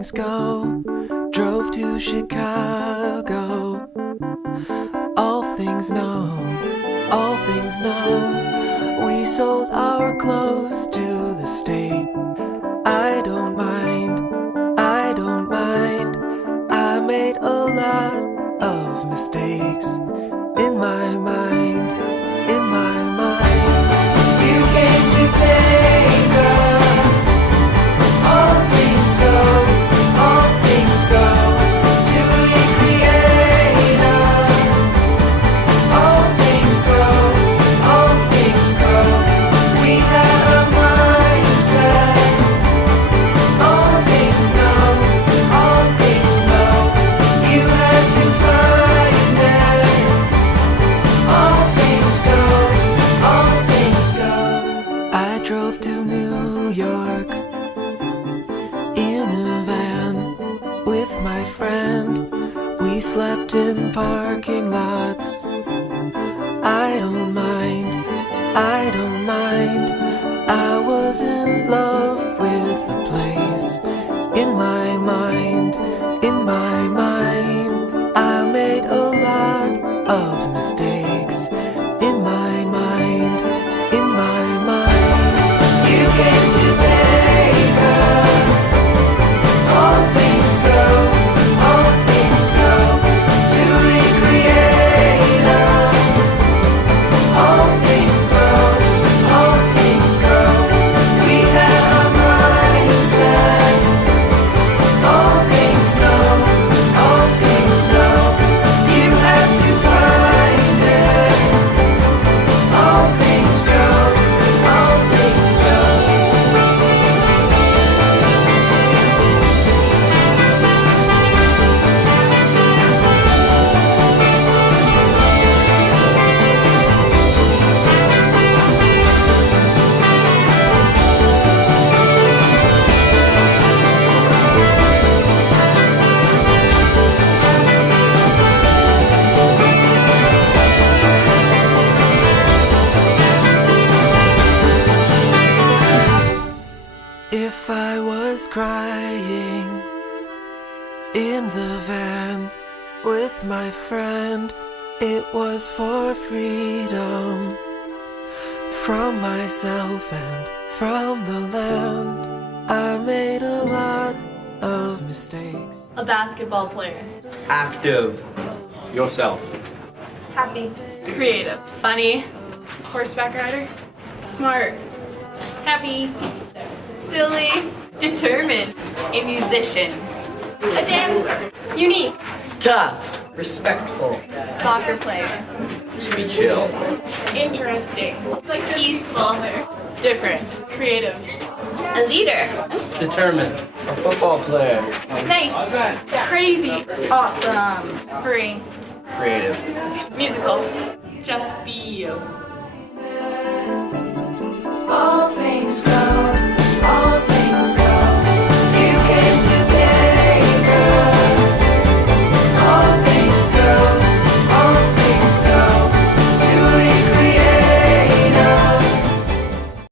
things go. Drove to Chicago. All things know, all things know. We sold our clothes to the state. I don't mind, I don't mind. I made a lot of mistakes in my mind, in my mind. You came to take us. All things go, all things go, to recreate us. All things go, all things go. We had a mindset. All things know, all things know. You had to find it. All things go, all things go. I drove to New York in a van with my friend. We slept in parking lots. I don't mind, I don't mind. I was in love with the place. In my mind, in my mind. I made a lot of mistakes. In my mind, in my mind. You came to take us. All things go, all things go, to recreate us. All things go, all things go. We had a mindset. All things know, all things know. You had to find it. All things go, all things go. If I was crying in the van with my friend, it was for freedom from myself and from the land. I made a lot of mistakes. A basketball player. Active. Yourself. Happy. Creative. Funny. Horseback rider. Smart. Happy. Silly. Determined. A musician. A dancer. Unique. Tough, respectful, Soccer player. Just be chill. Interesting. Peaceful. Different. Creative. A leader. determined, A football player. Nice. Crazy. Awesome. Free. Creative. Musical. Just be you.